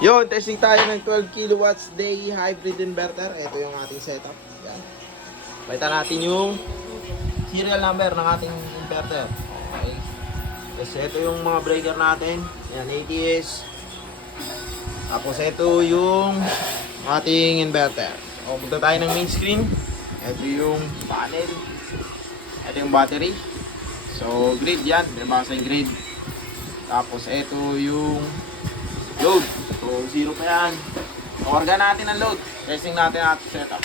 Yun, testing tayo ng 12 kilowatts day hybrid inverter. Ito yung ating setup. Yan. Pakita natin yung serial number ng ating inverter. Okay. Tapos ito yung mga breaker natin. Yan, ATS. Tapos ito yung ating inverter. O, punta tayo ng main screen. Ito yung panel. Ito yung battery. So, grid yan. Binabasa yung grid. Tapos ito yung load. So, 0 pa yan. Kawarga natin ang load. Testing natin ang ating setup.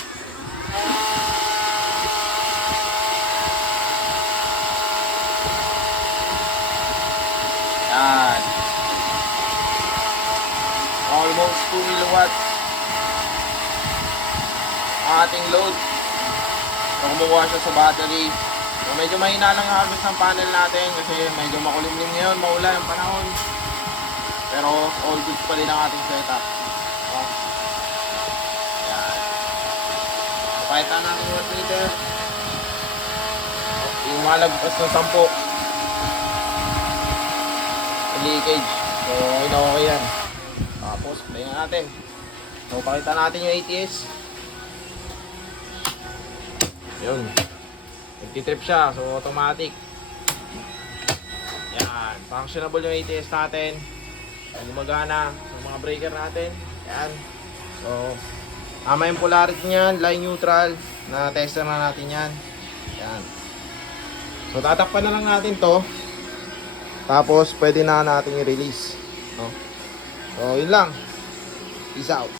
Yan. Almost 2 kilowatts ang ating load. So, kumukuha siya sa battery. So, medyo mahina lang ang harvest ng panel natin kasi medyo makulimlim ngayon, maulan ang panahon. Pero all good pa rin ang ating setup. Oh. Yan. Pakita natin yung wattmeter. Yung malagpas na 10. Leakage. So, okay yan. Tapos, play na natin. So, pakita natin yung ATS. Yun. Nagtitrip siya. So, automatic. Yan. Functionable yung ATS natin. Gumagana sa mga breaker natin. Yan. So, tama yung polarity niyan. Line neutral. Na-tester na natin yan. Yan. So, tatakpan na lang natin to. Tapos, pwede na natin i-release. No? So, yun lang. Peace out.